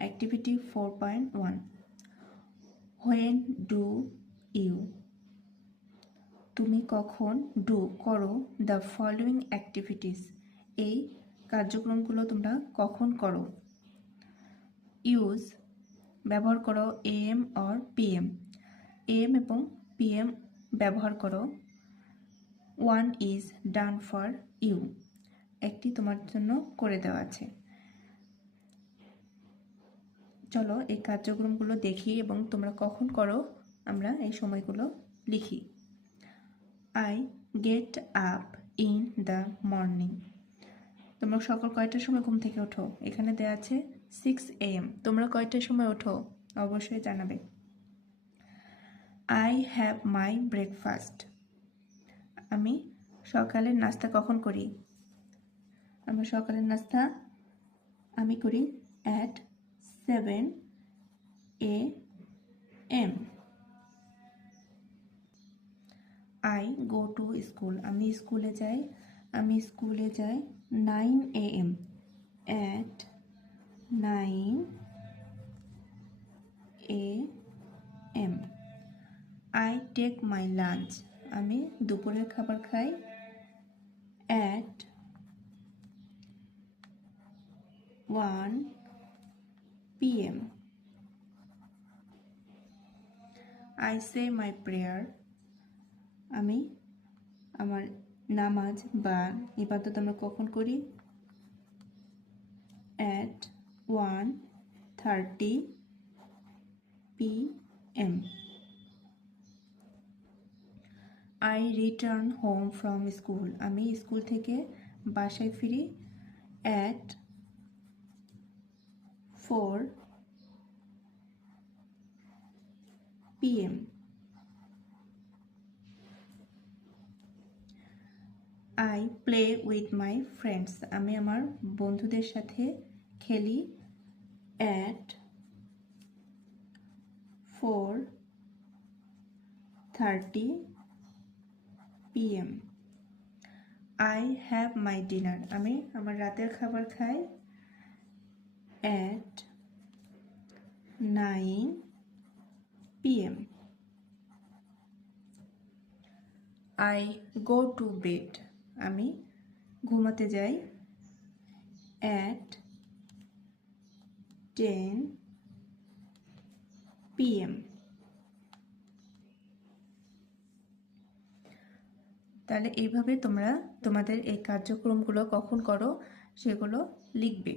Activity 4.1 when do you, তুমি কখন do করো দ্য ফলোয়িং অ্যাক্টিভিটিস, এই কার্যক্রমগুলো তোমরা কখন করো। ইউজ ব্যবহার করো এএম অর পিএম, এএম এবং পিএম ব্যবহার করো। One is done for you, একটি তোমার জন্য করে দেওয়া আছে। চলো এই কার্যক্রমগুলো দেখি এবং তোমরা কখন করো আমরা এই সময়গুলো লিখি। I get up in the morning, তোমরা সকাল কয়টার সময় ঘুম থেকে ওঠো, এখানে দেওয়া আছে 6 AM, তোমরা কয়টার সময় ওঠো অবশ্যই জানাবে। আই হ্যাভ মাই ব্রেকফাস্ট, আমি সকালের নাস্তা কখন করি, আমরা সকালের নাস্তা আমি করি at 7 AM। I go to school, আমি স্কুলে যাই 9 AM, at 9 AM। I take my lunch, আমি দুপুরের খাবার খাই at 1 PM। I say my prayer, আমি আমার নামাজ বা ইবাদত আমরা কখন করি at 1:30 PM। I return home from school, আমি স্কুল থেকে বাসায় ফিরি at 4 PM। I play with my friends, আমি আমার বন্ধুদের সাথে খেলি at 4:30 PM। I have my dinner, আমি আমার রাতের খাবার খাই at 9 PM। I go to bed, আমি ঘুমাতে যাই at 10 PM। তাহলে এইভাবে তোমরা তোমাদের এই কার্যক্রমগুলো কখন করো সেগুলো লিখবে।